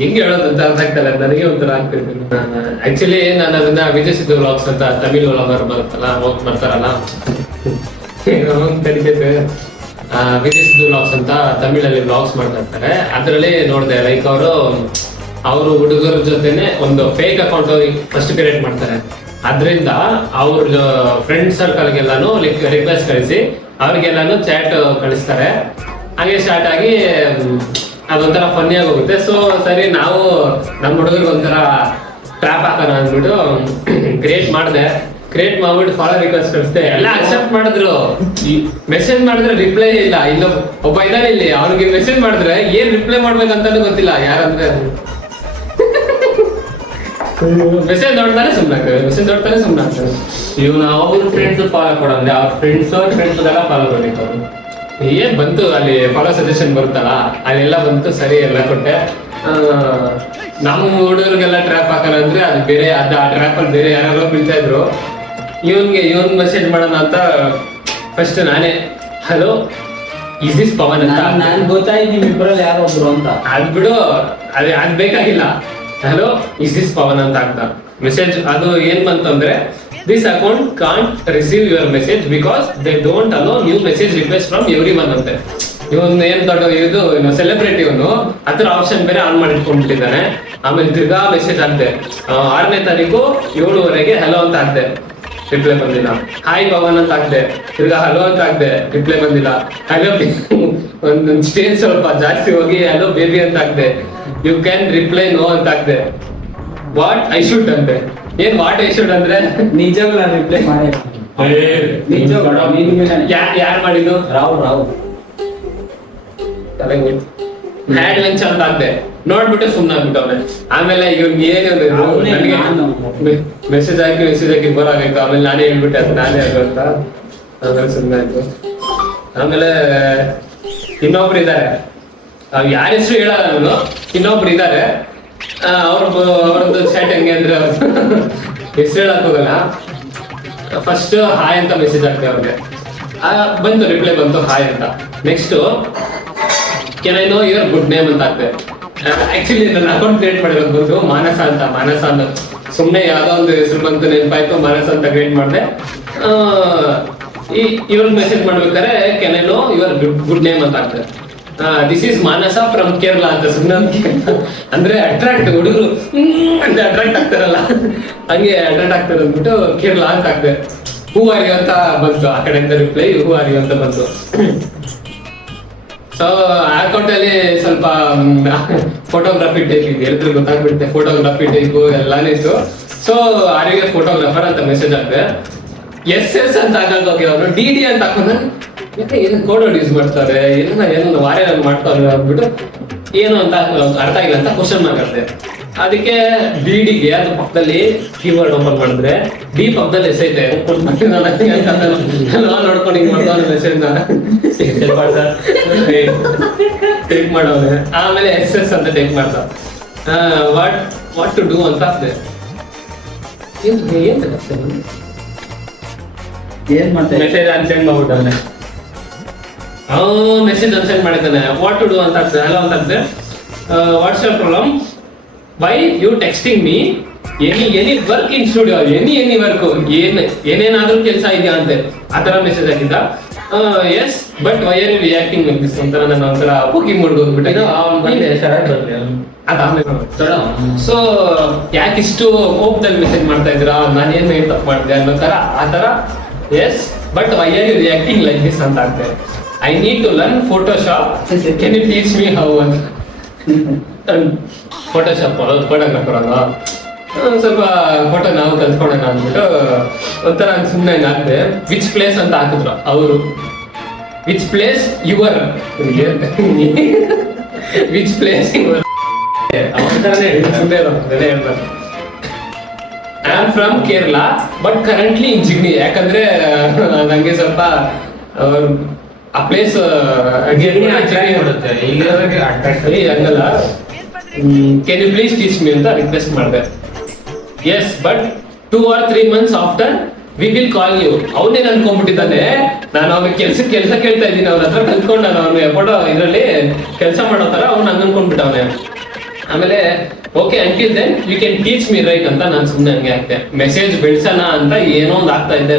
ಹೆಂಗ್ ಹೇಳೋದಂತ ಅರ್ಥ ಆಗ್ತಲ್ಲ, ನನಗೆ ಒಂಥರ ಆಗ್ತಿರ್ತೀನಿ. ಆಕ್ಚುಲಿ ನಾನು ಅದನ್ನ ವಿಜಯ್ ಸಿದ್ದು ವ್ಲಾಗ್ಸ್ ಅಂತ ತಮಿಳ್ ವ್ಲಾಗರ್ ಬರುತ್ತಲ್ಲ, ಬರ್ತಾರಲ್ಲ ಕರಿತೈತೆ. ವಿಜಯ್ ಸಿದ್ದು ವ್ಲಾಗ್ಸ್ ಅಂತ ತಮಿಳಲ್ಲಿ ವ್ಲಾಗ್ಸ್ ಮಾಡ್ತಾ ಇರ್ತಾರೆ. ಅದರಲ್ಲಿ ನೋಡಿದೆ, ಲೈಕ್ ಅವರು ಹುಡುಗರ ಜೊತೆನೆ ಒಂದು ಫೇಕ್ ಅಕೌಂಟ್ ಫಸ್ಟ್ ಕ್ರಿಯೇಟ್ ಮಾಡ್ತಾರೆ. ಅದರಿಂದ ಅವ್ರ ಫ್ರೆಂಡ್ ಸರ್ಕಲ್ಗೆಲ್ಲಾನು ರಿಕ್ವೆಸ್ಟ್ ಕಳಿಸಿ ಅವ್ರಿಗೆಲ್ಲಾನು ಚಾಟ್ ಕಳಿಸ್ತಾರೆ. ಹಾಗೆ ಸ್ಟಾರ್ಟ್ ಆಗಿ ಅದೊಂಥರ ಫನ್ನಿ ಆಗಿ ಹೋಗುತ್ತೆ. ಸೊ ಸರಿ, ನಾವು ನಮ್ಮ ಹುಡುಗರಿಗೆ ಒಂಥರ ಟ್ರ್ಯಾಪ್ ಹಾಕೋಣ ಅಂದ್ಬಿಟ್ಟು ಕ್ರಿಯೇಟ್ ಮಾಡ್ಬಿಟ್ಟು ಫಾಲೋ ರಿಕ್ವೆಸ್ಟ್ ಕಳಿಸ್ದೆ. ಎಲ್ಲ ಅಕ್ಸೆಪ್ಟ್ ಮಾಡಿದ್ರು. ಮೆಸೇಜ್ ಮಾಡಿದ್ರೆ ರಿಪ್ಲೈ ಇಲ್ಲ. ಇಲ್ಲ ಒಬ್ಬ ಇದ್ದಾನೆ ಇಲ್ಲಿ, ಅವ್ನಿಗೆ ಮೆಸೇಜ್ ಮಾಡಿದ್ರೆ ಏನ್ ರಿಪ್ಲೈ ಮಾಡ್ಬೇಕಂತಾನು ಗೊತ್ತಿಲ್ಲ. ಯಾರಂದ್ರೆ ಮೆಸೇಜ್ ನೋಡ್ತಾನೆ ಸುಮ್ಮನೆ ಇವ್ನ ಅವ್ರ ಫ್ರೆಂಡ್ಸ್ ಫಾಲೋ ಕೊಡಂದ್ರೆ ಅವ್ರ ಫ್ರೆಂಡ್ಸ್ ಎಲ್ಲ ಫಾಲೋ ಕೊಡ್ಬೇಕು. ಏನ್ ಬಂತು ಅಲ್ಲಿ ಫಾಲೋ ಸಜೆಷನ್ ಬರುತ್ತಲ್ಲ, ಅಲ್ಲೆಲ್ಲ ಬಂತು. ಸರಿ, ಎಲ್ಲ ಕೊಟ್ಟೆ. ನಮ್ಮ ಹುಡುಗರಿಗೆಲ್ಲ ಟ್ರ್ಯಾಪ್ ಹಾಕೋಣ ಅಂದ್ರೆ ಅದು ಬೇರೆ, ಆ ಟ್ರ್ಯಾಪ್ ಅಲ್ಲಿ ಬೇರೆ ಯಾರೋ ಬೀಳ್ತಾ ಇದ್ರು. ಇವನ್ ಮೆಸೇಜ್ ಮಾಡೋಣ ಅಂತ ಫಸ್ಟ್ ನಾನೇ ಹಲೋ ಇಸ್ ದಿಸ್ ಪವನ್ ಅಂತ. ನಾನ್ ಗೊತ್ತಾಯ್ತು ನಿಮ್ ಇಬ್ಬರಲ್ಲಿ ಯಾರೋ ಒಬ್ರು ಅಂತ. ಅದ್ ಬಿಡು, ಅದ್ ಬೇಕಾಗಿಲ್ಲ. ಹಲೋ ಇಸ್ ದಿಸ್ ಪವನ್ ಅಂತ ಆಗ್ತಾ ಮೆಸೇಜ್. ಅದು ಏನ್ ಬಂತಂದ್ರೆ, this account can't receive your message because they don't allow new message request from every one ಅಂತೆ. ಇವನ್ ಏನ್ ದೊಡ್ಡ ಇದು ಸೆಲೆಬ್ರಿಟಿ, ಇವನು ಅದ್ರ ಆಪ್ಷನ್ ಬೇರೆ ಆನ್ ಮಾಡಿ ಇಟ್ಕೊಂಡ್ಬಿಟ್ಟಿದ್ದಾನೆ. ಆಮೇಲೆ ತಿರ್ಗಾ ಮೆಸೇಜ್ ಹಾಕ್ದೆ 6ನೇ ತಾರೀಕು 7:15 ಹಲೋ ಅಂತ ಹಾಕ್ದೆ, ರಿಪ್ಲೈ ಬಂದಿಲ್ಲ. ಹಾಯ್ ಪವನ್ ಅಂತ ಹಾಕ್ದೆ, ತಿರ್ಗಾ ಹಲೋ ಅಂತ ಹಾಕ್ದೆ, ರಿಪ್ಲೈ ಬಂದಿಲ್ಲ. ಹಲೋ ಒಂದ್ ಸ್ಟೇಜ್ ಸ್ವಲ್ಪ ಜಾಸ್ತಿ ಹೋಗಿ ಹಲೋ ಬೇಬಿ ಅಂತ ಹಾಕ್ದೆ, ಯು ಕ್ಯಾನ್ ರಿಪ್ಲೈ ನೋ ಅಂತ ಹಾಕ್ದೆ. ವಾಟ್ ಐ ಶುಡ್ ಅಂತೆ. ಏನ್ ವಾಟ್ ಐ ಶುಡ್ ಅಂದ್ರೆ ನಿಜವಲ್ಲ ರಿಪ್ಲೈ ಮಾಡಿ. ಯಾರು ಮಾಡಿದ್ದು? ರಾವ್ ಹ್ಯಾಡ್ ಲಂಚ್ ಅಂತ ಹಾಕ್ದೆ, ನೋಡ್ಬಿಟ್ಟು ಸುಮ್ನೆ ಆಗ್ಬಿಟ್ಟವ್ನೆ. ಆಮೇಲೆ ಇವ್ನಿಗೆ ಏನು ನನಗೆ ಮೆಸೇಜ್ ಹಾಕಿ ಬರೋಬೇಕು. ಆಮೇಲೆ ನಾನೇ ಹೇಳ್ಬಿಟ್ಟೆ ಅದು ನಾನೇ ಅದು ಅಂತ. ಆಮೇಲೆ ಸುಮ್ಮನೆ ಆಯ್ತು. ಆಮೇಲೆ ಇನ್ನೊಬ್ರು ಇದ್ದಾರೆ, ಯಾರ ಹೆಸರು ಹೇಳಲ್ಲ ನಾನು. ಇನ್ನೊಬ್ರು ಇದ್ದಾರೆ, ಅವ್ರದ್ದು ಚಾಟ್ ಹೆಂಗೆ ಅಂದ್ರೆ ಹೆಸರು ಹೇಳಕ್ ಹೋಗಲ್ಲ. ಫಸ್ಟ್ ಹಾಯ್ ಅಂತ ಮೆಸೇಜ್ ಹಾಕ್ದೆ ಅವ್ರಿಗೆ, ಬಂತು ರಿಪ್ಲೈ ಬಂತು ಹಾಯ್ ಅಂತ. Next can I know your good name ಅಂತ ಹಾಕ್ದೆ. ಆಕ್ಚುಲಿ ನನ್ನ ಅಕೌಂಟ್ ಕ್ರಿಯೇಟ್ ಮಾಡಿರೋದು ಬಂದು ಮಾನಸ ಅಂತ ಸುಮ್ಮನೆ ಯಾವ್ದೋ ಒಂದು ಹೆಸರು ಬಂತು, ನೆನಪಾಯ್ತು, ಮಾನಸ ಅಂತ ಕ್ರಿಯೇಟ್ ಮಾಡಿದೆ. ಇವ್ರಿಗೆ ಮೆಸೇಜ್ ಮಾಡ್ಬೇಕಾದ್ರೆ can I know your good name ಅಂತ ಹಾಕ್ದೆ. This is Manasa from Kerala ಅಂತ. ಸುಮ್ಮನೆ ಅಂದ್ರೆ ಅಟ್ರಾಕ್ಟ್, ಹುಡುಗರು ಅಂತ ಅಟ್ರಾಕ್ಟ್ ಆಗ್ತಾರಲ್ಲ, ಹಂಗೆ ಅಟ್ರಾಕ್ಟ್ ಆಗ್ತಾರೆ ಅಂದ್ಬಿಟ್ಟು ಕೇರಳ ಅಂತ ಹಾಕ್ದೆ. ಹೂ ಆರ್ ಯು ಅಂತ ಬಂತು ಆ ಕಡೆಯಿಂದ ರಿಪ್ಲೈ, ಹೂ ಆರ್ ಯು ಅಂತ ಬಂತು. ಸೊ ಅಕೌಂಟ್ ಅಲ್ಲಿ ಸ್ವಲ್ಪ ಫೋಟೋಗ್ರಫಿ ಟೈಪ್ ಇದೆ, ಎಲ್ರಿಗೂ ಗೊತ್ತಾಗ್ಬಿಡುತ್ತೆ. ಫೋಟೋಗ್ರಫಿ ಟೈಪು ಎಲ್ಲಾನೇ ಇತ್ತು. ಸೊ ಆರಿಗೆ ಫೋಟೋಗ್ರಾಫರ್ ಅಂತ ಮೆಸೇಜ್ ಹಾಕ್ದೆ. ಎಸ್ ಅಂತ ಹಾಕೋಗಿ ಅವನು ಡಿ ಅಂತ ಹಾಕೊಂಡ, ಏನು ಕೋಡ್ ವರ್ಡ್ ಯೂಸ್ ಮಾಡ್ತಾರೆ, ಏನೋ ವಾರ ಮಾಡ್ತಾರೆ ಅಂದ್ಬಿಟ್ಟು ಏನು ಅಂತ ಅರ್ಥ ಆಗಿಲ್ಲ ಅಂತ ಕ್ವಶನ್ ಮಾರ್ಕ್ ಹಾಕ್ದೆ. ಅದಕ್ಕೆ ಡಿಗೆ ಅದು ಪಕ್ಕದಲ್ಲಿ ಕೀಬೋರ್ಡ್ ಓಪನ್ ಮಾಡಿದ್ರೆ ಡಿ ಪಕ್ಕದಲ್ಲಿ ಎಸ್ ಐತೆ, ನೋಡ್ಕೊಂಡು ಹಿಂಗ್ ಮಾಡ್ತಾವ ಮೆಸೇಜ್ ಟೈಪ್ ಮಾಡೋನೆ. ಆಮೇಲೆ ಎಸ್ ಅಂತ ಟೈಪ್ ಮಾಡ್ತಾವ. ವಾಟ್ ಟು ಡೂ ಅಂತ ಹಾಕ್ದೆ. ಏನ್ ಮಾಡ್ತಾರೆ, ಮೆಸೇಜ್ ಅನ್ಸೆಂಡ್ ಮಾಡ್ಬಿಟ್ಟಾನೆ. ಮೆಸೇಜ್ ಅನ್ಸೆಂಡ್ ಮಾಡಿದ್ದಾನೆ. ವಾಟ್ ಟು ಡೂ ಅಂತ ಹಾಕ್ದೆ, ಹಲೋ ಅಂತ ಹಾಕ್ದೆ. What's your problem, why you texting me any work in studio, any work, ಏನೇನಾದ್ರೂ ಕೆಲಸ ಇದೆಯಾ ಅಂತೆ ಆ ತರ ಮೆಸೇಜ್ ಹಾಕಿದ್ದ. Yes but why are you reacting like this ಅಂತ ನನ್ನ ಒಂಥರ ಕುಕಿ ಮೂಡ್ ಹೋಗ್ಬಿಟ್ಟೆ. ಸೊ ಯಾಕಿಷ್ಟು ಕೋಪದಲ್ಲಿ ಮೆಸೇಜ್ ಮಾಡ್ತಾ ಇದ್ದೀರಾ, ನಾನೇನು ತಪ್ಪು ಮಾಡಿದೆ ಅನ್ನೋ ತರ ಆ ತರ. Yes but why are you reacting like this ಅಂತ ಆಗ್ತದೆ. I need to learn Photoshop, can you teach me how ಅಂತ. ಫೋಟೋಶಾಪ್ ಫೋಟೋಗ್ರಾಫರ್ ಅಲ್ವಾ, ಸ್ವಲ್ಪ ಫೋಟೋ ನಾವು ಕಲ್ತ್ಕೊಳ್ಳೋಣ ಅಂದ್ಬಿಟ್ಟು ಒಂಥರ ಸುಮ್ಮನೆ ಹಾಕ್ದೆ. ವಿಚ್ ಪ್ಲೇಸ್ ಅಂತ ಹಾಕಿದ್ರು ಅವರು. Which place your, which place your, ಸುಮ್ಮನೆ ಹೇಳ್ತಾರೆ. I am from Kerala but currently in Jigani. ಯಾಕಂದ್ರೆ ನಂಗೆ ಸ್ವಲ್ಪ ಆ ಪ್ಲೇಸ್ ಹಂಗಲ್ಲ. Can you please teach me ಅಂತ ರಿಕ್ವೆಸ್ಟ್ ಮಾಡಿದೆ. Yes but 2 or 3 months after we will call you. ಅವನೇ ಅನ್ಕೊಂಡ್ಬಿಟ್ಟಿದ್ದಾನೆ ನಾನು ಅವ್ನಿಗೆ ಕೆಲಸ ಕೇಳ್ತಾ ಇದ್ದೀನಿ, ಅವ್ನ ಹತ್ರ ಕಲ್ತ್ಕೊಂಡು ನಾನು ಅವ್ನು ಫೋಟೋ ಇದರಲ್ಲಿ ಕೆಲಸ ಮಾಡೋ ತರ ಅವ್ನು ಹಂಗ ಅನ್ಕೊಂಡ್ಬಿಟ್ಟವನೆ. ಆಮೇಲೆ okay until then you can teach me right ಅಂತ ನಾನು ಸುಮ್ಮನೆ ಹಂಗೆ ಹಾಕ್ತೆ. ಮೆಸೇಜ್ ಬಿಡ್ಸೋಣ ಅಂತ ಏನೋ ಒಂದು ಆಗ್ತಾ ಇದ್ದೆ.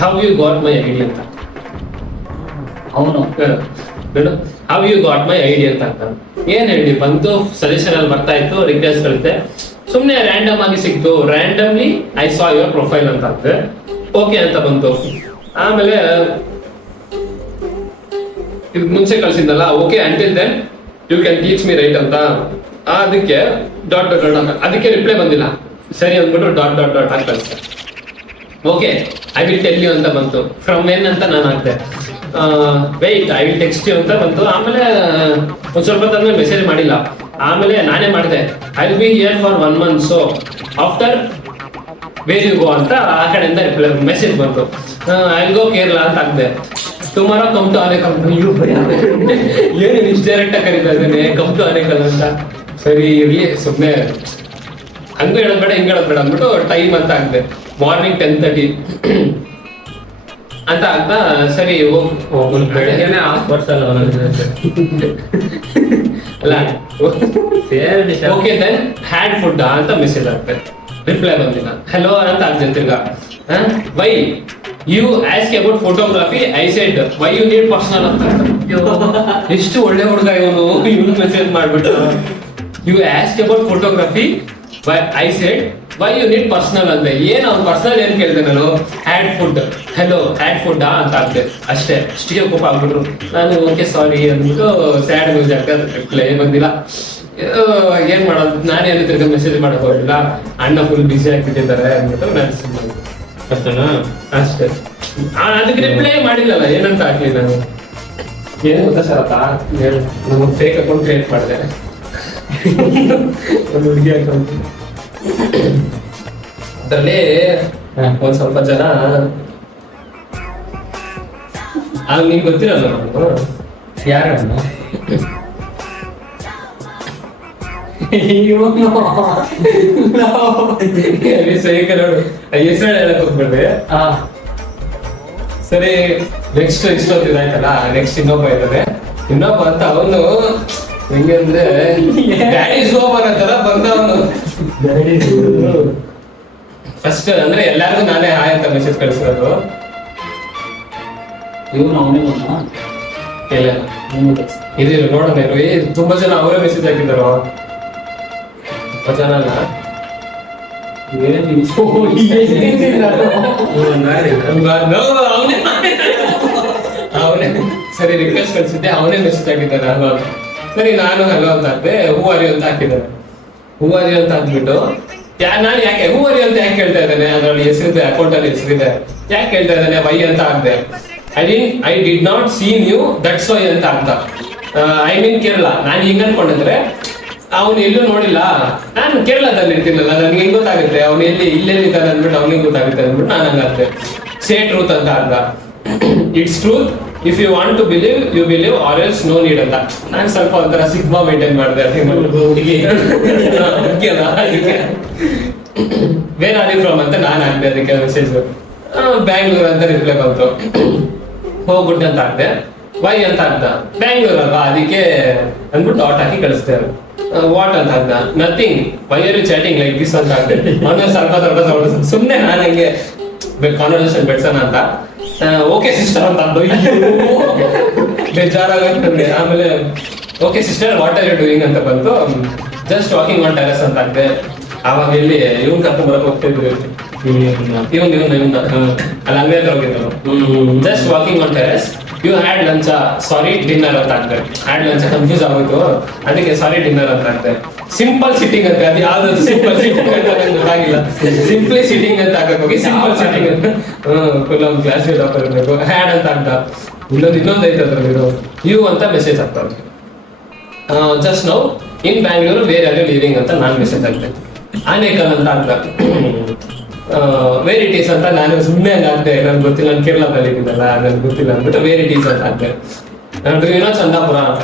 How you got my ID ಅಂತ ಅವನು how you got my ID ಅಂತ ಹಾಕ್ತಾನೆ. ಏನ್ ಹೇಳಿ ಬಂತು, ಸಜೆಷನ್ ಅಲ್ಲಿ ಬರ್ತಾ ಇತ್ತು, ರಿಕ್ವೆಸ್ಟ್ ಕಳಿತೆ, ಸುಮ್ನೆ ರ್ಯಾಂಡಮ್ ಆಗಿ ಸಿಕ್ತು. Randomly I saw your profile ಅಂತ ಹಾಕ್ತೆ, ಓಕೆ ಅಂತ ಬಂತು. ಆಮೇಲೆ ಇದು ಮುಂಚೆ ಕಳ್ಸಿದ್ದಲ್ಲ, okay until then you can teach me right ಅಂತ, ಅದಕ್ಕೆ ಡಾಟ್ ಡಾಟ್ ಡಾಟ್ ಅದಕ್ಕೆ ರಿಪ್ಲೈ ಬಂದಿಲ್ಲ. ಸರಿ ಅಂದ್ಬಿಟ್ಟು ಡಾಟ್ ಡಾಟ್ ಡಾಟ್ ಹಾಕಿ ಕಳಿಸ್ತೆ. Okay I will tell you ಅಂತ ಬಂತು. ಫ್ರಮ್ ವೆನ್ ಅಂತ ನಾನು ಹಾಕ್ತೆ. Wait I will text you ಅಂತ ಬಂತು. ಆಮೇಲೆ ಒಂದ್ ಸ್ವಲ್ಪ ಹೊತ್ತಾದ್ಮೇಲೆ ಮೆಸೇಜ್ ಮಾಡಿಲ್ಲ. ಆಮೇಲೆ ನಾನೇ ಮಾಡಿದೆ, I will be here for 1 month, so after where you go ಅಂತ ಆ ಕಡೆಯಿಂದ ರಿಪ್ಲೈ ಮೆಸೇಜ್ ಬಂತು. ಐ ವಿಲ್ ಗೋ ಕೇರಳ ಅಂತ ಹಾಕ್ದೆ. Tomorrow come to Anekal. ಏನು ಇಷ್ಟು ಡೈರೆಕ್ಟ್ ಆಗಿ ಕರೀತಾ ಇದ್ದೇನೆ, ಕಮ್ ಟು ಆನೇಕಲ್ ಅಂತ. ಸರಿ ಇರ್ಲಿ ಸುಮ್ಮನೆ ಹಂಗ ಹೇಳೋದ್ ಬೇಡ ಹಿಂಗ್ ಹೇಳೋದ್ ಬೇಡ ಅಂದ್ಬಿಟ್ಟು ಟೈಮ್ ಅಂತ ಹಾಕ್ದೆ. ಮಾರ್ನಿಂಗ್ 10:30 ಅಂತ ಆಗ್ತಾ ಸರಿ ಬೆಳಗ್ಗೆನೆ ಬರ್ಸಲ್ಲ ಅಲ್ಲ ಓಕೆ ದೆನ್ ಹ್ಯಾಡ್ ಫುಡ್ ಅಂತ ಮೆಸೇಜ್ ಆಗ್ತದೆ. ರಿಪ್ಲೈ ಬಂದಿಲ್ಲ. ಹೆಲೋ ಅಂತ ಆಗ್ತದೆ ತಿರ್ಗಾ. Why you ask about photography, I said why you need personal ಅಂತ. ಎಷ್ಟು ಒಳ್ಳೆ ಹುಡುಗ ಇವನು ಮೆಸೇಜ್ ಮಾಡ್ಬಿಟ್ಟು you ask about photography, I said why you need personal ಅಂದೆ. ಏನ್ ಅವ್ನು ಪರ್ಸನಲ್ ಏನ್ ಕೇಳಿದೆ ನಾನು, had food, hello had food ಅಂತ ಆಗ್ದೆ ಅಷ್ಟೇ. ಅಷ್ಟಿಗೆ ಕೋಪ ಆಗ್ಬಿಟ್ರು. ನಾನು ಓಕೆ ಸಾರಿ ಅಂದ್ಬಿಟ್ಟು ಸ್ಯಾಡ್ ಮ್ಯೂಸಿಕ್ ಆಗ್ತದೆ, ರಿಪ್ಲೈ ಬಂದಿಲ್ಲ. ಏನ್ ಮಾಡೋದು, ನಾನೇನು ತಿರ್ಗ ಮೆಸೇಜ್ ಮಾಡಕ್ ಹೋಗಿಲ್ಲ, ಅಣ್ಣ ಫುಲ್ ಬಿಸಿ ಆಗ್ಬಿಟ್ಟಿದ್ದಾರೆ ಅಂದ್ಬಿಟ್ಟು ನಾನು ಸುಮ್ಮನೆ ಅಷ್ಟೇ. ಅದಕ್ಕೆ ರಿಪ್ಲೈ ಮಾಡಿಲ್ಲಲ್ಲ, ಏನಂತ ಹಾಕ್ಲಿ ನಾನು. ಏನು ಗೊತ್ತಾ ಶರತ, ನಮಗೆ ಫೇಕ್ ಅಕೌಂಟ್ ಕ್ರಿಯೇಟ್ ಮಾಡಿದೆ ಒಂದು ಹುಡುಗಿ ಅಕೌಂಟ್. ಅದರಲ್ಲಿ ಒಂದ್ ಸ್ವಲ್ಪ ಜನ ನಿಂಗೆ ಗೊತ್ತಿರಲ್ಲ ನಾನು ಯಾರು ಹೆಸರು ಹೇಳಕ್ ಹೋಗ್ಬಿಡ್ರಿ. ಸರಿ ನೆಕ್ಸ್ಟ್ ಇಷ್ಟೊತ್ತು ಇದಾಯ್ತಲ್ಲ, ನೆಕ್ಸ್ಟ್ ಇನ್ನೊಬ್ಬ ಇದ್ದಾರೆ. ಇನ್ನೊಬ್ಬ ಅಂತ ಅವನು ಹೆಂಗೆ ಅಂದ್ರೆ ಡ್ಯಾಡಿ ಸೋಬರ್ ಅಂತಾರ ಬಂದವನು. ಫಸ್ಟ್ ಅಂದ್ರೆ ಎಲ್ಲಾರ್ಗು ನಾನೇ ಹಾಯ್ ಅಂತ ಮೆಸೇಜ್ ಕಳಿಸಿರೋದು. ಇವನು ಅವನೇ ಇಲ್ಲ ಇದು ನೋಡೋಣ ಇರು. ತುಂಬಾ ಜನ ಅವರೇ ಮೆಸೇಜ್ ಹಾಕಿದಾರೋ, ತುಂಬಾ ಜನ ಅಲ್ಲ. ಅವನೇ ಸರಿ ರಿಕ್ವೆಸ್ಟ್ ಕಳಿಸಿದ್ದೆ, ಅವನೇ ಮೆಸೇಜ್ ಹಾಕಿದ್ದಾನೆ ಹಲೋ. ಸರಿ ನಾನು ಹಲೋ ಅಂತ ಹಾಕ್ದೆ, ಹೂ ಅರಿ ಅಂತ ಹಾಕಿದ್ದಾನೆ. ಹೂ ಅರಿ ಅಂತ ಹಾಕ್ಬಿಟ್ಟು ನಾನು ಯಾಕೆ ಹೂ ಅರಿ ಅಂತ ಯಾಕೆ ಕೇಳ್ತಾ ಇದ್ದಾನೆ, ಅದ್ರಲ್ಲಿ ಹೆಸರಿದೆ, ಅಕೌಂಟ್ ಅಲ್ಲಿ ಹೆಸರಿದೆ, ಯಾಕೆ ಕೇಳ್ತಾ ಇದ್ದಾನೆ ವೈ ಅಂತ ಹಾಕ್ದೆ. I did not seen you that's why ಅಂತ ಅರ್ಥ. I mean Kerala. ನಾನು ಹಿಂಗ ಅನ್ಕೊಂಡಿದ್ರೆ ಅವನು ಎಲ್ಲೂ ನೋಡಿಲ್ಲ, ನಾನು ಕೇರಳದಲ್ಲಿ ಇರ್ತೀನಲ್ಲ, ನನ್ಗೆ ಹೆಂಗ್ ಗೊತ್ತಾಗುತ್ತೆ ಅವನು ಇಲ್ಲೆಲ್ಲಿದ್ದಾನೆ ಅಂದ್ಬಿಟ್ಟು ಅವ್ನಿಗೆ ಗೊತ್ತಾಗುತ್ತೆ ಅಂದ್ಬಿಟ್ಟು ನಾನು ಹಂಗಂತೆ. ಸೇ ಟ್ರೂತ್ ಅಂತ ಅರ್ಥ. It's truth, if you want to believe you believe or else no need ಅಂತ. ನಾನು ಸ್ವಲ್ಪ ಒಂಥರ ಸಿಗ್ಮಾ ಮೇಂಟೈನ್ ಮಾಡಿದೆ. ವೇರ್ ಆರ್ ಯು ಫ್ರಮ್ ಅಂತ ನಾನು ಹಾಕ್ದೆ ಅದಕ್ಕೆ ಮೆಸೇಜ್. ಬ್ಯಾಂಗ್ಳೂರ್ ಅಂತ ರಿಪ್ಲೈ ಬಂತು. ಹೋಗ್ಬಿಟ್ಟು ಅಂತ ಹಾಕ್ದೆ. ವೈ ಅಂತ ಹಾಕ್ದ, ಬ್ಯಾಂಗ್ಳೂರ್ ಅಲ್ವಾ ಅದಕ್ಕೆ ಅಂದ್ಬಿಟ್ಟು ಡಾಟ್ ಹಾಕಿ ಕಳಿಸ್ತೇವೆ. ವಾಟ್ ಅಂತ ಹಾಕ್ದ, nothing why are you chatting like this ಅಂತ ಹಾಕ್ದೆ. ಅವನು ಸ್ವಲ್ಪ ಸುಮ್ಮನೆ ನಾನು ಹಂಗೆ ಕಾನ್ವರ್ಸೇಷನ್ ಬೆಡ್ಸೋಣ ಅಂತ. ಓಕೆ ಸಿಸ್ಟರ್ ಅಂತ ಅಂದು ಬೇಜಾರಾಗುತ್ತೆ. ಆಮೇಲೆ okay sister what are you doing ಅಂತ ಬಂತು. ಜಸ್ಟ್ ವಾಕಿಂಗ್ ಆನ್ ಟೆರೆಸ್ ಅಂತ ಹಾಕ್ದೆ. ಆವಾಗ ಇಲ್ಲಿ ಇವನ್ ಕರ್ಕೊಂಡ್ ಬರಕ್ ಹೋಗ್ತಿದ್ವಿ. ಇವನ್ ಅಲ್ಲಿ ಅಂಗಡಿ ಹತ್ರ ಹೋಗಿದ್ರು. Just walking on terrace, you had lunch, sorry dinner ಅಂತ ಹಾಕ್ದೆ. ಹ್ಯಾಡ್ ಲಂಚ್ ಕನ್ಫ್ಯೂಸ್ ಆಗೋಯ್ತು, ಅದಕ್ಕೆ ಸಾರಿ ಡಿನ್ನರ್ ಅಂತ ಹಾಕ್ದೆ. ಸಿಂಪಲ್ ಸಿಟ್ಟಿಂಗ್ ಅಂತ, ಅದು ಯಾವ್ದು ಸಿಂಪಲ್ ಸಿಟ್ಟಿಂಗ್ ಅಂತ ನಂಗೆ ಗೊತ್ತಾಗಿಲ್ಲ. ಸಿಂಪ್ಲಿ ಸಿಟ್ಟಿಂಗ್ ಅಂತ ಹಾಕಕ್ ಹೋಗಿ ಸಿಂಪಲ್ ಸಿಟ್ಟಿಂಗ್ ಅಂತ ಫುಲ್ ಒಂದು ಕ್ಲಾಸ್ ಟಾಪರ್ ಇರಬೇಕು. ಹ್ಯಾಡ್ ಅಂತ ಹಾಕ್ದ. ಇನ್ನೊಂದು ಐತೆ ಅದ್ರಲ್ಲಿ ಯು ಅಂತ ಮೆಸೇಜ್ ಹಾಕ್ತಾರೆ. Just now in Bangalore where are you leaving ಅಂತ ನಾನು ಮೆಸೇಜ್ ಹಾಕ್ದೆ. ಆನೇಕಲ್ ಅಂತ ಹಾಕ್ದ. ವೇರ್ ಇಟ್ ಈಸ್ ಅಂತ ನಾನು ಸುಮ್ಮನೆ ಹಂಗೆ ಹಾಕ್ದೆ. ನನ್ಗೆ ಗೊತ್ತಿಲ್ಲ, ನಾನು ಕೇರಳದಲ್ಲಿ ಇದ್ದೀನಲ್ಲ ನನ್ಗೆ ಗೊತ್ತಿಲ್ಲ ಅಂದ್ಬಿಟ್ಟು ವೇರ್ ಇಟ್ ಈಸ್ ಅಂತ ಹಾಕ್ದೆ. ನಾನು ಏನೋ ಚಂದಾಪುರ ಅಂತ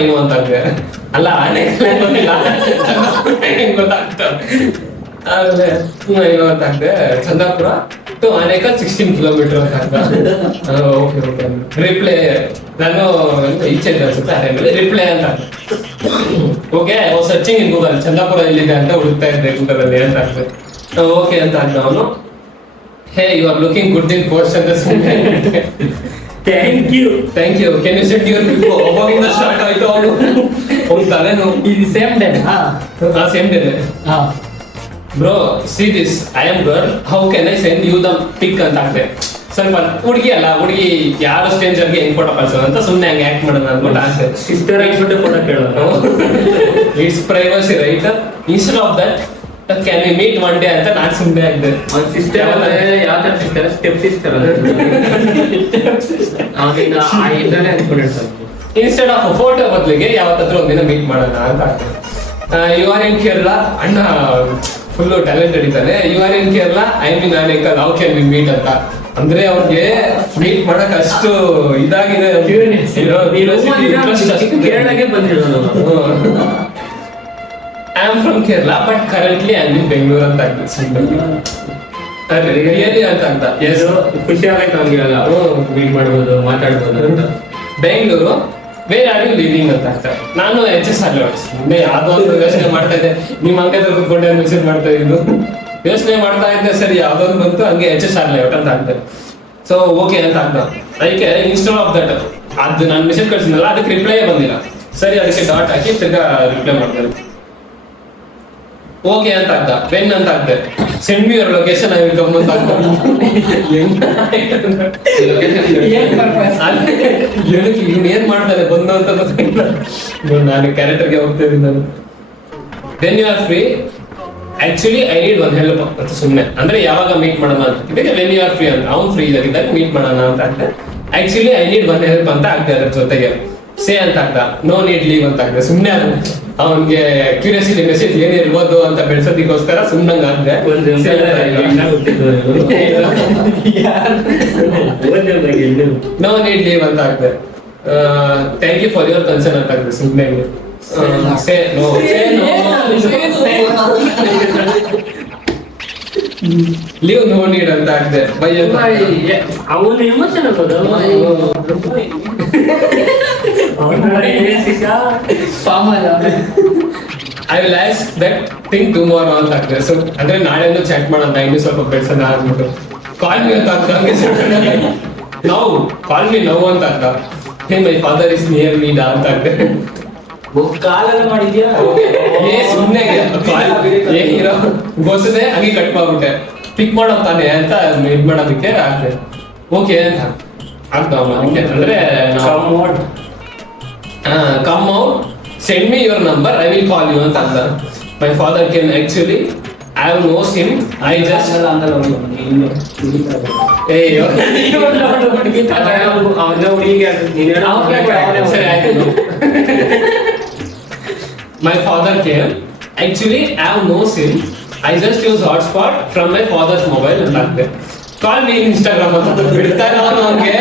ಏನು ಅಂತ ಹಾಕ್ದೆ. ಅಲ್ಲ ಆನೇಕಲ್ ಗೊತ್ತಿಲ್ಲ ಗೊತ್ತಾಗ್ತದೆ. ಆಮೇಲೆ ಏನು ಅಂತ ಹಾಕ್ದೆ ಚಂದಾಪುರ ಟು ಆನೇಕಲ್ 16 ಕಿಲೋಮೀಟರ್ ಅಂತ ಹಾಕ್ದೆ. ಓಕೆ ಓಕೆ ರಿಪ್ಲೈ ನಾನು ಈಚೆ ಅನ್ಸುತ್ತೆ ಆ ಟೈಮಲ್ಲಿ ರಿಪ್ಲೈ ಅಂತ okay searching in Google Chandapura ಎಲ್ಲಿದೆ ಅಂತ ಹುಡುಕ್ತಾ ಇದ್ದೆ ಗೂಗಲ್ ಅಲ್ಲಿ ಅಂತ ಹಾಕ್ದೆ. ಓಕೆ ಅಂತ ಹಾಕ್ದ ಅವನು. Hey you are looking good in post ಅಂತ ಸುಮ್ಮನೆ thank you. Can you send your ಅವಾಗಿಂದ ಸ್ಟಾರ್ಟ್ ಆಯ್ತು ಅವನು ಅವ್ನ ತಲೆನೋವು. ಇದು same day. Same day bro see this I am girl how can I send you the pic ಅಂತ ಹಾಕ್ದೆ. ಸ್ವಲ್ಪ ಹುಡುಗಿ ಅಲ್ಲ, ಹುಡುಗಿ ಯಾರು ಸ್ಟ್ರೇಂಜರ್ಗೆ ಹೆಂಗ್ ಫೋಟೋ ಕಳ್ಸೋದು ಅಂತ ಸುಮ್ಮನೆ ಹಂಗೆ ಆಕ್ಟ್ ಮಾಡೋಣ ಅನ್ಕೊಂಡು ಆಸೆ. ಸಿಸ್ಟರ್ ಆಗ್ಬಿಟ್ಟು ಫೋಟೋ ಕೇಳೋದು. It's privacy right. Instead of that can we meet one day ಅಂತ ನಾನು ಸುಮ್ಮನೆ ಆಗ್ದೆ. ಅವ್ನ ಸಿಸ್ಟರ್ ಯಾವ ತರ ಸಿಸ್ಟರ್? ಸ್ಟೆಪ್ ಸಿಸ್ಟರ್ ಅಲ್ಲ. ಅವನಿಗೆ ಆ ಇದ್ರಲ್ಲೇ ಅನ್ಕೊಂಡಿರ್ತಾರೆ. ಇನ್ಸ್ಟೆಡ್ ಆಫ್ ಫೋಟೋ ಬದಲಿಗೆ ಯಾವತ್ತಾದ್ರೂ ಒಂದಿನ ಮೀಟ್ ಮಾಡೋಣ ಅಂತ ಆಗ್ತದೆ. ಯು ಆರ್ ಇನ್ ಕೇರಳ, ಅಣ್ಣ ಫುಲ್ ಟ್ಯಾಲೆಂಟೆಡ್ ಇದ್ದಾನೆ. You are in Kerala, I mean Anekal, how can we meet ಅಂತ. ಅಂದ್ರೆ ಅವ್ರಿಗೆ ಮೀಟ್ ಮಾಡಕ್ ಅಷ್ಟು ಇದಾಗಿದೆ. ಕೇರಳಗೆ ಬಂದಿರೋದು. I am from Kerala but currently I mean Bengaluru ಅಂತ ಆಗ್ತದೆ. ರಿಯಲಿ ಅಂತ ಆಗ್ತ. ಎಸ್ ಖುಷಿ ಆಗೈತೆ ಅವ್ನಿಗೆಲ್ಲ ಮೀಟ್ ಮಾಡ್ಬೋದು, ಮಾತಾಡ್ಬೋದು ಅಂತ. Bengaluru where are you living ಅಂತ ಆಗ್ತಾರೆ. ನಾನು HSR ಸುಮ್ಮನೆ ಯಾವ್ದೋ ಒಂದು ಯೋಚನೆ ಮಾಡ್ತಾ ಇದ್ದೆ. ನಿಮ್ಮ ಅಂಗದ ಕೂತ್ಕೊಂಡೆ ಮೆಸೇಜ್ ಮಾಡ್ತಾ ಇದ್ದು ಯೋಚನೆ ಮಾಡ್ತಾ ಇದ್ದೆ. ಸರಿ ಯಾವ್ದೊಂದು ಬಂತು ಹಂಗೆ HSR ಲೇಔಟ್ ಅಂತ ಆಗ್ತದೆ. ಸೊ ಓಕೆ ಅಂತ ಆಗ್ತ. ಅದಕ್ಕೆ ಇನ್ಸ್ಟೆಡ್ ಆಫ್ ದಟ್ ಅದು ನಾನು ಮೆಸೇಜ್ ಕಳ್ಸಿದ್ನಲ್ಲ ಅದಕ್ಕೆ ರಿಪ್ಲೈ ಬಂದಿಲ್ಲ. ಸರಿ ಅದಕ್ಕೆ ಡಾಟ್ ಹಾಕಿ ತಿರ್ಗಾ ರಿಪ್ಲೈ ಮಾಡ್ತಾರೆ. ಓಕೆ ಅಂತ ಆಗ್ದ. ವೆನ್ ಅಂತ ಆಗ್ದೆ. Send me your location I will come ಅಂತ ಆಗ್ತದೆ. ಇವ್ನು ಏನ್ ಮಾಡ್ತಾನೆ ಬಂದು ಅಂತ ಗೊತ್ತಿಲ್ಲ. ನಾನು ಕ್ಯಾರೆಕ್ಟರ್ಗೆ ಹೋಗ್ತಾ ಇದ್ದೀನಿ ನಾನು. When you are free actually I need one help ಅಂತ ಸುಮ್ಮನೆ ಅಂದ್ರೆ ಯಾವಾಗ ಮೀಟ್ ಮಾಡೋಣ ಅಂತ. ಇದಕ್ಕೆ ವೆನ್ ಯು ಆರ್ ಫ್ರೀ ಅಂತ ಅವ್ನು ಫ್ರೀ ಇದ್ದಾಗ ಮೀಟ್ ಮಾಡೋಣ ಅಂತ ಆಗ್ತದೆ. Actually I need one help ಅಂತ ಆಗ್ತದೆ. ಅದ್ರ ಜೊತೆಗೆ ಸೇ ಅಂತ ಆಗ್ದ. ನೋ ನೀಡ್ ಲೀವ್ ಅಂತ ಆಗ್ತದೆ. ಸುಮ್ಮನೆ ಅವನ್ಗೆ ಕ್ಯೂರಿಯಾಸಿಟಿ ಮೆಸೇಜ್ ಏನಿರ್ಬೋದು ಅಂತ ಬೆಳೆಸೋದಕ್ಕೋಸ್ಕರ ಸುಮ್ಮನಂಗ ಆಗ್ದೆ. ನೋ ನೀಡ್ ಲೀವ್ ಅಂತ ಆಗ್ದೆ. Thank you for your concern ಅಂತ ಆಗ್ತದೆ. ಸುಮ್ಮನೆ say no leave no need ಅಂತ ಆಗ್ದೆ. ಬೈ ಅಂತ ಅವನು emotion I will ask that thing tomorrow ಅಂತ ಆಗ್ತದೆ. ಸೊ ಅಂದ್ರೆ ನಾಳೆಂದು ಚಾಟ್ ಮಾಡೋಣ ಇನ್ನು ಸ್ವಲ್ಪ ಬೆಳೆಸೋಣ ಅಂದ್ಬಿಟ್ಟು ಕಾಲ್ ಮಿ ಅಂತ ಆಗ್ತದೆ. ಹಂಗೆ ನಾವು ಕಾಲ್ ಮಿ ನೋ ಅಂತ ಆಗ್ತ. Hey my father is near me ಅಂತ ಆಗ್ತದೆ. ಕಾಲೆಲ್ಲ ಮಾಡಿದ್ಯಾ? ಏ ಸುಮ್ಮನೆ ಏನಿರೋ ಗೊತ್ತದೆ ಹಂಗೆ ಕಟ್ ಮಾಡ್ಬಿಟ್ಟೆ. ಪಿಕ್ ಮಾಡೋ ತಾನೆ ಅಂತ ಇದ್ ಮಾಡೋದಕ್ಕೆ ಆಗ್ತದೆ. ಓಕೆ ಅಂತ ಆಗ್ತಾವ. ಅಂದ್ರೆ come out send me your number I will call you ಅಂತ ಅಂದ. My father can actually I knows him. I just my father came. Actually, I have no SIM. I just use hotspot from my father's mobile ಅಂತ ಆಗ್ತದೆ. Call me Instagram ಅಂತ ಬಿಡ್ತಾನೆ ಅವನು. ಅವ್ನಿಗೆ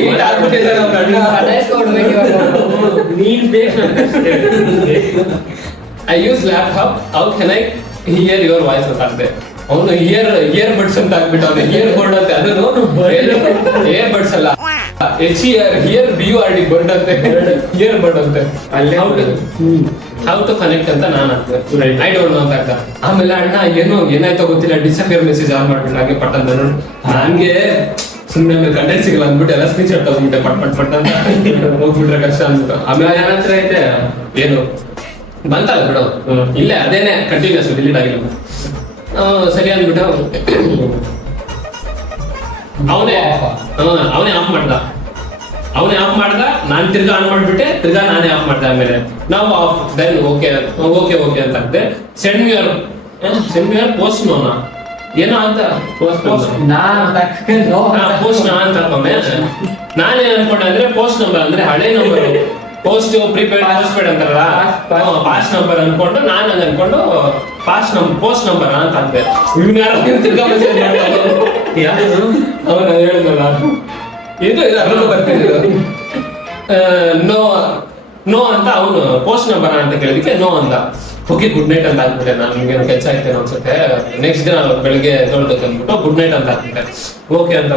heat ಆಗ್ಬಿಟ್ಟಿದ್ದಾನೆ ನೀನ್ ಬೇಕು. I use laptop how can I here your voice ಅಂತ ಆಗ್ತದೆ. ಅವನು ಇಯರ್ ಬಡ್ಸ್ ಅಂತ ಆಗ್ಬಿಟ್ಟು ಅವನು ಇಯರ್ ಬೋರ್ಡ್ ಅಂತ. ಅದನ್ನು ಇಯರ್ ಬಡ್ಸ್ ಅಲ್ಲ, ಹಿಯರ್ BURD ಬರ್ಡ್ ಅಂತ ಇಯರ್ ಬರ್ಡ್ ಅಂತ. ಹೌ ಟು ಕನೆಕ್ಟ್ ಅಂತ ನಾನು ಆಗ್ತದೆ. ಐ ಡೋಂಟ್ ನೋ ಅಂತ ಆಗ್ತ. ಆಮೇಲೆ ಅಣ್ಣ ಏನಾಯ್ತೋ ಗೊತ್ತಿಲ್ಲ ಡಿಸಪಿಯರ್ ಮೆಸೇಜ್ ಆನ್ ಮಾಡ್ಬಿಟ್ಟು ಹಾಗೆ ಪಟ್ ಅಂತ ನೋಡಿ ಹಂಗೆ ಸುಮ್ಮನೆ ಕಂಟೆಂಟ್ ಸಿಗಲ್ಲ ಅಂದ್ಬಿಟ್ಟು ಎಲ್ಲ ಸ್ಕ್ರೀನ್ ಶಾಟ್ ತಗೊಂಡ್ಬಿಟ್ಟೆ ಪಟ್ ಅಂತ ಹೋಗ್ಬಿಟ್ರೆ ಕಷ್ಟ ಅಂದ್ಬಿಟ್ಟು. ಆಮೇಲೆ ನನ್ನ ಹತ್ರ ಐತೆ ಏನು ಬಂತಲ್ಲ ಬಿಡು. ಇಲ್ಲ ಅದೇನೆ ಕಂಟಿನ್ಯೂಸ್ ಡಿಲೀಟ್ ಆಗಿಲ್ಲ. ಸರಿ ಅಂದ್ಬಿಟ್ಟು ಅವನೇ ಆಫ್ ಮಾಡ್ದ. ನಾನು ತಿರ್ಗಾ ಆನ್ ಮಾಡ್ಬಿಟ್ಟೆ. ತಿರ್ಗಾ ನಾನೇ ಆಫ್ ಮಾಡ್ದೆ. ಆಮೇಲೆ ನಾವು ಆಫ್ ದೆನ್ ಓಕೆ ಅಂತ ಅಂತೆ. ಸೆಂಡ್ ಮಿ ಯುವರ್ ಪೋಸ್ಟ್ ನೋನ ಏನೋ ಅಂತ ಪೋಸ್ಟ್ ನಾ ಅಂತ ಅನ್ಕೊಂಡೆ. ನಾನೇನ್ ಅನ್ಕೊಂಡೆ ಅಂದ್ರೆ ಪೋಸ್ಟ್ ನಂಬರ್ ಅಂದ್ರೆ ಹಳೆ ನಂಬರ್. ಪೋಸ್ಟ್ ಪ್ರಿಪೇಡ್ ಪೋಸ್ಟ್ಪೇಡ್ ಅಂತಾರಲ್ಲ ಪಾಸ್ ನಂಬರ್ ಅನ್ಕೊಂಡು ನಾನು ಹಂಗ ಅನ್ಕೊಂಡು ಪೋಸ್ಟ್ ನಂಬರ್ ಅಂತ ಅಂದೆ. ಇವ್ನ ಯಾರು ತಿರ್ಗಾ ಮೆಸೇಜ್ ಮಾಡ್ತಾರೆ. ಅವನು ಹೇಳಿದ್ನಲ್ಲ ಇದು ಅದನ್ನು ಬರ್ತಿದ್ದು ನೋ ಅಂತ ಅವನು ಪೋಸ್ಟ್ ನಂಬರ್ ಅಂತ ಕೇಳಿದಕ್ಕೆ ನೋ ಅಂತ. ಓಕೆ ಗುಡ್ ನೈಟ್ ಅಂತ ಹಾಕ್ಬಿಟ್ಟೆ. ನಾನು ನಿಮ್ಗೆ ಕೆಲಸ ಆಯ್ತೇನೋ ಅನ್ಸುತ್ತೆ, ನೆಕ್ಸ್ಟ್ ದಿನ ಬೆಳಿಗ್ಗೆ ತೊಳ್ಬೇಕು ಅಂದ್ಬಿಟ್ಟು ಗುಡ್ ನೈಟ್ ಅಂತ ಹಾಕ್ಬಿಟ್ಟೆ. ಓಕೆ ಅಂತ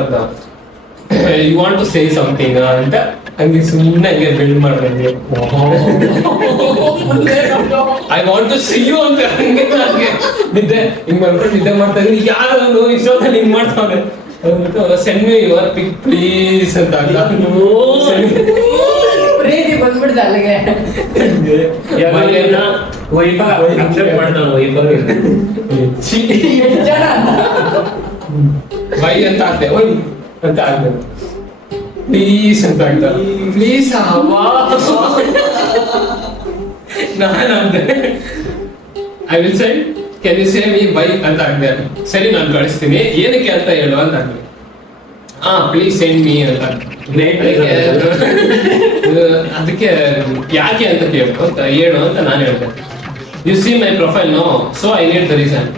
you want to say something ಅಂತ ಹಂಗೆ ಸುಮ್ಮನೆ ಹಂಗೆ ಬಿಲ್ಡ್ ಮಾಡಿದೆ. I want to see you ಅಂತ ಹಂಗೆ ನಿದ್ದೆ ಹಿಂಗ್ ಮಾಡ್ಬಿಟ್ಟು ನಿದ್ದೆ ಮಾಡ್ತಾ ಇದ್ದೀನಿ. ಯಾರು ಇಷ್ಟೊಂದು ಹಿಂಗ್ ಮಾಡ್ತಾವೆ ಅಂದ್ಬಿಟ್ಟು send me your pick please ಅಂತ ಪ್ರೀತಿ ಬಂದ್ಬಿಡ್ತು ಅಲ್ಲಿಗೆ. ವೈ ಅಂತ ಹಾಕ್ದೆ, ವೈ ಅಂತ ಹಾಕ್ದೆ, ಪ್ಲೀಸ್ ಅಂತ ಹಾಕ್ದ, ಪ್ಲೀಸ್ ನಾನು ಅಂದೆ I will send can you say me why ಅಂತ ಹಾಕ್ದೆ. ಸರಿ ನಾನು ಕಳಿಸ್ತೀನಿ, ಏನಕ್ಕೆ ಅಂತ ಹೇಳು ಅಂತ ಹಾಕ್ದೆ. ಪ್ಲೀಸ್ ಸೆಂಡ್ ಮೀ ಅಂತ. ಅದಕ್ಕೆ ಯಾಕೆ ಅಂತ ಹೇಳು ಅಂತ ನಾನು ಹೇಳಿದೆ. You see my profile no, so I need the reason,